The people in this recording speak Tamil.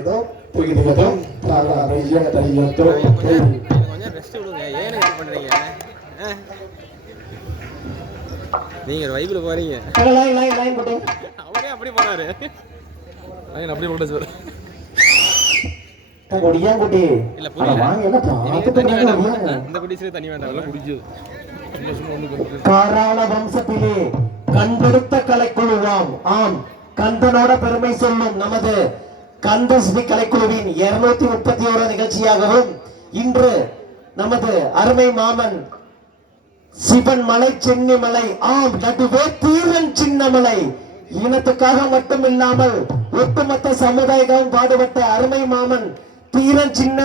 ஏதோ புரியுதுதோ தாராரைய தையத்தோ கொஞ்சம் ரெஸ்ட் விடுங்க. ஏன் இது பண்றீங்க? நீங்க வைப்ல போறீங்க. லைன் போடு. அவரே அப்படி போறாரு. லைன் அப்படி போட்டு சார். கொடியா குட்டி. இல்ல புரியல. வாங்க என்னப்பா? தண்ணி வேண்டாம். இந்த குடிசையில தண்ணி வேண்டாம். எல்லாம் குடிக்குது. காராள வம்சத்திலே கண்டெடுத்த கலைக்குழுவாம். ஆம், கந்தனோட பெருமை சொல்லும் நமது கந்தஸ்ரீ கலைக்குழுவின் 231 நிகழ்ச்சியாகவும் இன்று நமது அருமை மாமன் சிவன் மலை சென்னிமலை ஆம் நடுவே தீரன் சின்னமலை இனத்துக்காக மட்டும் இல்லாமல் ஒட்டுமொத்த சமுதாயம் பாடுபட்ட அருமை மாமன் தீரன் சின்ன